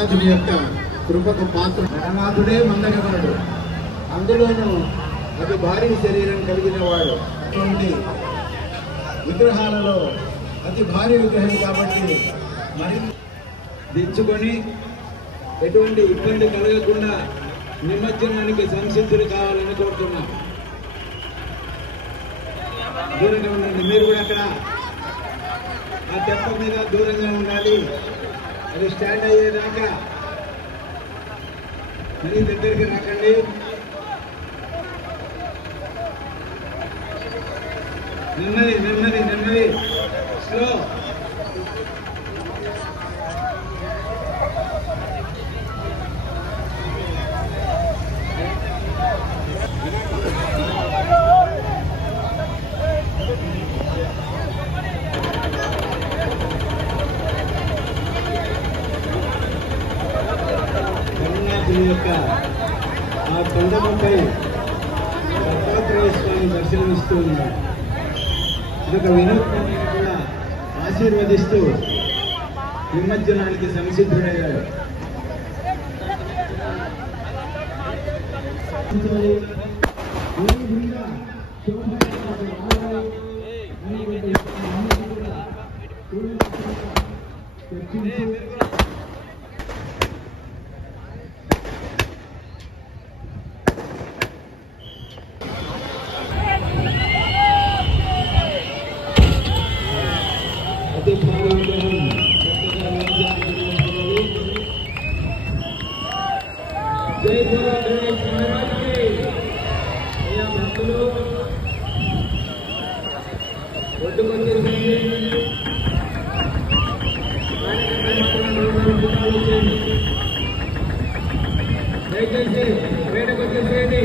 గణనాథుని యొక్క కృపకు పాత్ర. గణనాథుడే మందగమనుడు, అందులోనూ అతి భారీ శరీరం కలిగిన వాడు. విగ్రహాలలో అతి భారీ విగ్రహం కాబట్టి మరి దించుకొని ఎటువంటి ఇబ్బంది కలగకుండా నిమజ్జనానికి సంసిద్ధులు కావాలని కోరుతున్నాం. దూరంగా ఉండండి, మీరు కూడా అక్కడ ఆ తెప్ప మీద దూరంగా ఉండాలి. అది స్టాండ్ అయ్యేదాకా మరీ దగ్గరికి రాకండి. నెమ్మది నెమ్మది నెమ్మది, స్లో. గణనాథుని యొక్క ఆ కొండపై దత్తాత్రేయ స్వామి దర్శనమిస్తూ ఉన్నారు. ఇదొక వినూత్నమైన కూడా ఆశీర్వదిస్తూ నిమజ్జనానికి సంసిద్ధుడయ్యాడు. దయచేసి వేటకు వచ్చేసేయండి.